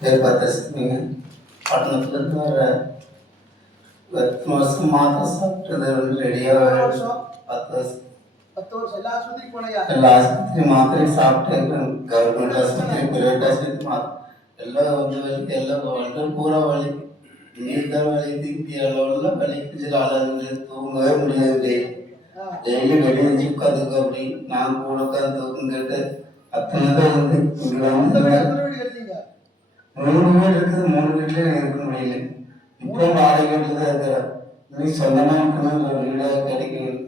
பேர் சொல்லுவீங்க பட்டணத்துலேருந்து வர பத்து வருஷம் மாதம் சாப்பிட்டது வந்து ரெடியாக பத்து வருஷம் பத்து வருஷம் எல்லா ஆஸ்பத்திரிக்கு போனையா எல்லா ஆஸ்பத்திரி மாத்திரை சாப்பிட்டு கவர்மெண்ட் ஆஸ்பத்திரி பிரைவேட் ஆஸ்பத்திரி மா எல்லாம் வந்து வலி எல்லாம் வலி பூரா வலி நீந்த வலி திருப்பி அளவுல வலிக்கு சில அளவு தூங்கவே முடியாது டெய்லி டெய்லி வெளியே வச்சு உட்காந்துக்க அப்படி நான் கூட உட்காந்து தூக்கம் கேட்டு அத்தனை தான் வந்து இங்கே மூணு இருக்குது மூணு வீட்லயும் இருக்க முடியல இப்போ வாடகை வீட்டில் தான் நீ சொந்தமா இருக்கணும் ஒரு வீடாக கிடைக்கும்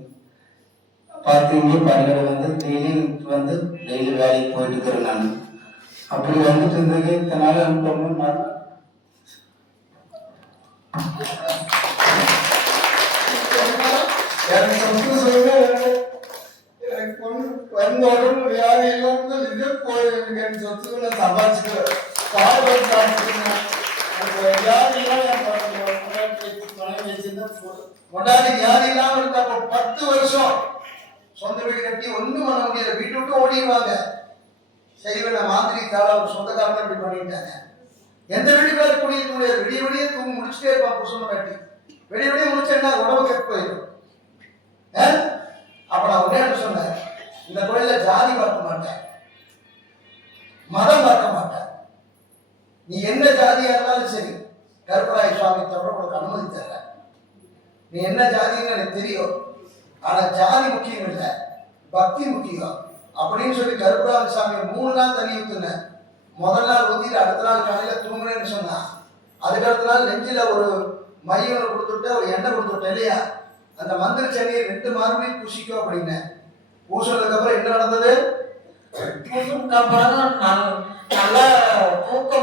பார்த்தீங்க பல்லட வந்து டெய்லி வந்து டெய்லி வேலைக்கு போயிட்டு இருக்கிறேன் நான். அப்படி வந்துட்டு இருந்தது இத்தனை நாள் எனக்கு ரொம்ப எனக்கு சொத்து சொல்லுங்க. எனக்கு பொண்ணு வியாதி இல்லாமல் இதே போய் எனக்கு என் சொத்துக்களை பாடுபட்டு சாப்பிட்டுருக்கேன் இல்லாமல் வியாதி இல்லாம பத்து வருஷம் சொந்த வீடு கட்டி ஒன்றும் பண்ண முடியாது வீட்டு விட்டு ஓடிடுவாங்க. செய்வன மாதிரி தாள சொந்தக்காரங்க இப்படி பண்ணிட்டாங்க. எந்த வீட்டுக்குள்ள குடியிருக்க முடியாது. விடிய விடிய தூங்கி முடிச்சுட்டே இருப்பான் புருஷனை கட்டி. விடிய விடிய முடிச்சேன்னா உடம்பு கெட்டு போயிடும். ஆ? அப்ப நான் ஒரே சொன்னேன். இந்த கோயில்ல ஜாதி பார்க்க மாட்டேன். மதம் பார்க்க மாட்டேன். நீ என்ன ஜாதியா இருந்தாலும் சரி கருப்பராய சுவாமி தவிர உனக்கு அனுமதி தர நீ என்ன ஜாதின்னு எனக்கு தெரியும். ஆனா ஜாதி முக்கியம் இல்லை பக்தி முக்கியம். அப்படின்னு சொல்லி கருப்பராய சாமி மூணு நாள் தண்ணி ஊற்றுனேன் முதல் நாள் ஊத்திட்டு அடுத்த நாள் காலையில தூங்குறேன்னு சொன்னான் அதுக்கு அடுத்த நாள் நெஞ்சில ஒரு மையம் கொடுத்துட்டு ஒரு எண்ணெய் கொடுத்துட்டேன் இல்லையா? அந்த மந்திர செடியை ரெண்டு மறுபடியும் பூசிக்கும் அப்படின்னேன் பூசினதுக்கு அப்புறம் என்ன நடந்தது? நல்லா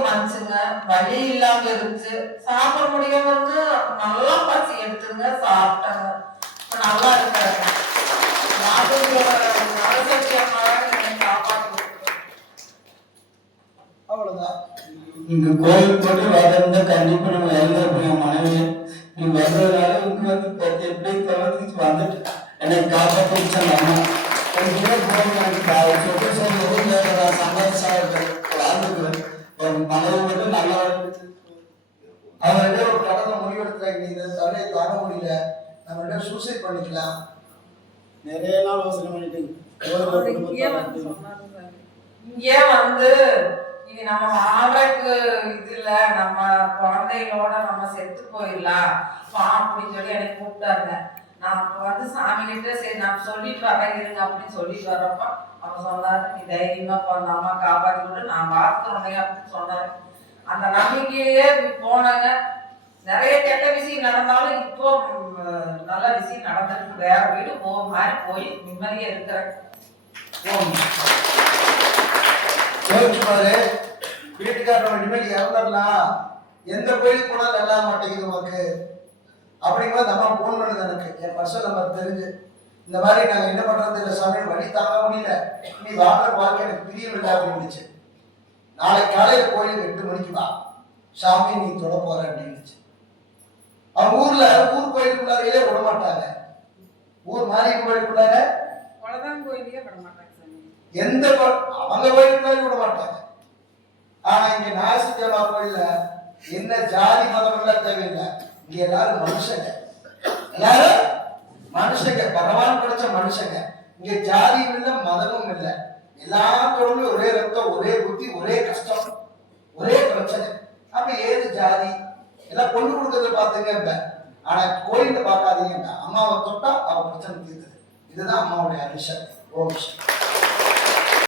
மனுஷங்க வழி வலி இல்லாம இருந்துச்சு சாப்பிட முடியாம வந்து நல்லா பசி எடுத்துங்க சாப்பிட்டாங்க. இப்ப நல்லா இருக்காங்க. அவ்வளவுதான். இங்க கோயில் போட்டு வரந்த கண்டிப்பா நம்ம எழுத மனைவி நீ வர்றதுனால இங்க வந்து எப்படி தவிர்த்து வந்துட்டு. என்னை காப்பாற்றி அம்மா எனக்கு போகணும். சந்தோஷம் வாழ்ந்துக்குவேன் என் மனைவி மட்டும் நல்லா அவர்கிட்ட ஒரு கடனை முடிவெடுக்கிறாங்க நீ இந்த தடையை தாங்க முடியல நம்ம சூசைட் பண்ணிக்கலாம். நிறைய நாள் யோசனை சார். இங்கே வந்து இது நம்ம வாழ்றதுக்கு இது இல்ல நம்ம குழந்தைகளோட நம்ம செத்து போயிடலாம். வா அப்படின்னு சொல்லி எனக்கு கூப்பிட்டாங்க நான் அப்ப வந்து சாமி கிட்ட சரி நான் சொல்லிட்டு வரேன் இருங்க அப்படின்னு சொல்லிட்டு வர்றப்ப அவர் சொன்னாரு நீ தைரியமா போ, அந்த அம்மா காப்பாத்தி விட்டு நான் பார்த்துறேன் அப்படின்னு சொன்னாரு. அந்த நம்பிக்கையிலே போனாங்க. நிறைய கெட்ட விஷயம் நடந்தாலும் இப்போ நல்ல விஷயம் நடந்துருக்கு. வேற வீடு போக மாதிரி போய் நிம்மதியா இருக்கிறேன் யோசிச்சு பாரு. வீட்டுக்காரர் இனிமேல் இறந்துடலாம் எந்த கோயிலுக்கு போனாலும் நல்லா மாட்டேங்குது உனக்கு. அப்படிங்கும்போது நம்ம அம்மா ஃபோன் பண்ணுது எனக்கு. என் பர்சன் நம்பர் தெரிஞ்சு. இந்த மாதிரி நாங்கள் என்ன பண்ணுறது இல்லை சமையல் வழி தாங்க முடியல. நீ வாழ்ற வாழ்க்கை எனக்கு பிரியவில்லை அப்படின்னுச்சு நாளைக்கு காலையில் கோயிலுக்கு எட்டு மணிக்கு வா. சாமி நீ தொட போற அப்படின்னு. அவங்க ஊர்ல ஊர் கோயிலுக்குள்ளாரையே விட மாட்டாங்க ஊர் மாரியம்மன் கோயிலுக்குள்ளார? எந்த அவங்க கோயிலுக்குள்ளார விட மாட்டாங்க ஆனா இங்க நாசித்தேவா கோயில்ல என்ன ஜாதி மதம் எல்லாம் தேவையில்லை. இங்க எல்லாரும் மனுஷங்க. எல்லாரும் மனுஷங்க. பகவான் கிடைச்ச மனுஷங்க. இங்க ஜாதியும் இல்லை மதமும் இல்லை. எல்லாத்தோடுமே ஒரே ரத்தம் ஒரே புத்தி ஒரே கஷ்டம் ஒரே பிரச்சனை. அப்ப ஏது ஜாதி? எல்லாம் பொண்ணு கொடுக்கறத பாத்துங்க இப்ப. ஆனா கோயில பார்க்காதீங்க அம்மாவை தொட்டா அவ பிரச்சனை தீர்க்குது இதுதான் அம்மாவுடைய அரிசக்தி ஓம் சக்தி